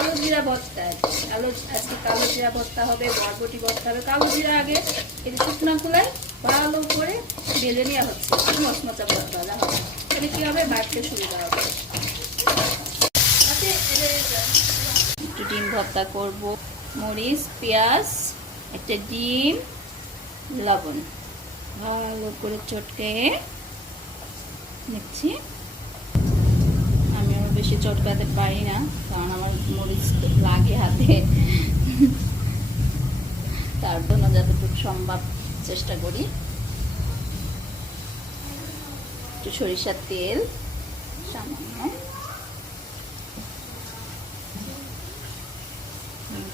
কালো জিরা ভর্তা কালো, আজকে কালো জিরা ভর্তা হবে, বরবটি ভর্তা হবে। কালো জিরা আগে এই শুকনা কুলায় ভালো করে ভেজে নেওয়া হচ্ছে। মশমচা ভাজা হবে। তাহলে কি হবে? বাড়তে সুবিধা হবে। একটু ডিম ভর্তা করব। মরিচ, পেঁয়াজ, একটা ডিম, লবণ। ভালো করে চটকে নিচ্ছি। আমি আরও বেশি চটকাতে পারি না, কারণ মরিচ লাগে হাতে। তার জন্য যতটুকু সম্ভব চেষ্টা করি। একটু সরিষার তেল, সামান্য।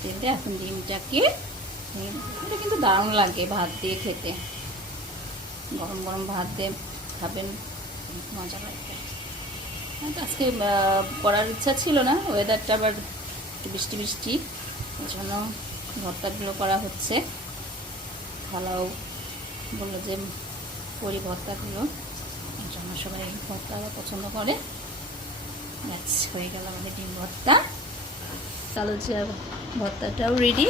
তেলটা এখন ডিমটাকে এটা কিন্তু দারুণ লাগে ভাত দিয়ে খেতে। গরম গরম ভাত দিয়ে খাবেন, মজা লাগবে। আজকে আহ, করার ইচ্ছা ছিল না ওয়েদারটা আবার একটু বৃষ্টি বৃষ্টি এই জন্য ভর্তাগুলো করা হচ্ছে। খালাও বলল যে করি ভর্তাগুলো এই জন্য সবাই ভর্তা পছন্দ করে। ব্যাস হয়ে গেল আমাদের ডিম ভর্তা। জিরা ভর্তাটাও রেডি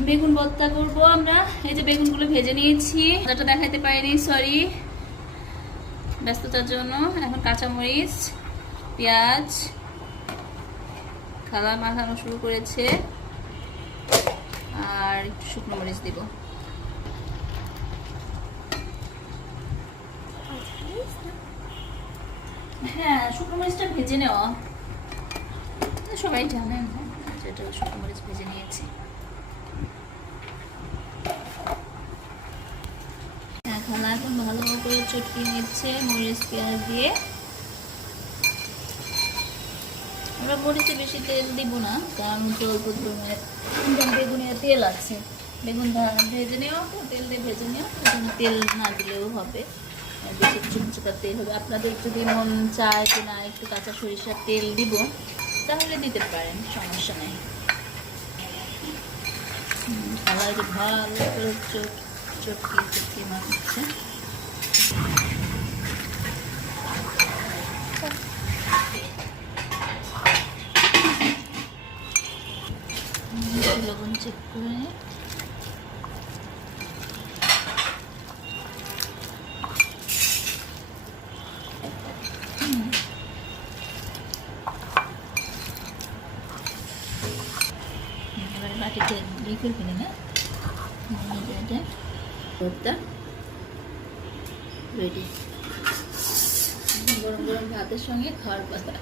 বেগুন ভর্তা করব আমরা। এই যে বেগুনগুলো ভেজে নিয়েছি। যেটা দেখাইতে পারিনি সরি ব্যস্ততার জন্য এখন কাঁচামরিচ, পেঁয়াজ, খালা মাখানো শুরু করেছে। আর একটু শুকনো মরিচ দিব। হ্যাঁ শুকনো মরিচটা ভেজে নেওয়া। সবাই জানেন যেটা শুকনো মরিচ ভেজে নিয়েছি। এখন ভালো করে চটকে নিচ্ছে, মরিচ, পেঁয়াজ দিয়ে। আমরা মরিচে বেশি তেল দিব না, কারণ অল্প বেগুনে তেল আছে, বেগুন ভেজে নেওয়া তেল দিয়ে ভেজে নেওয়া তেল না দিলেও হবে। বেশি চুমচুকা তেল হবে। আপনাদের যদি মন চায় যে না, একটু কাঁচা সরিষার তেল দিব, তাহলে দিতে পারেন, সমস্যা নেই। ভালো করে চট চটকিয়ে চটকিয়ে মাখাচ্ছে লবণ চেক করে এবারে বাটিতে লিকুইড ফেলে না ভর্তা রেডি গরম গরম ভাতের সঙ্গে খাওয়ার কথা।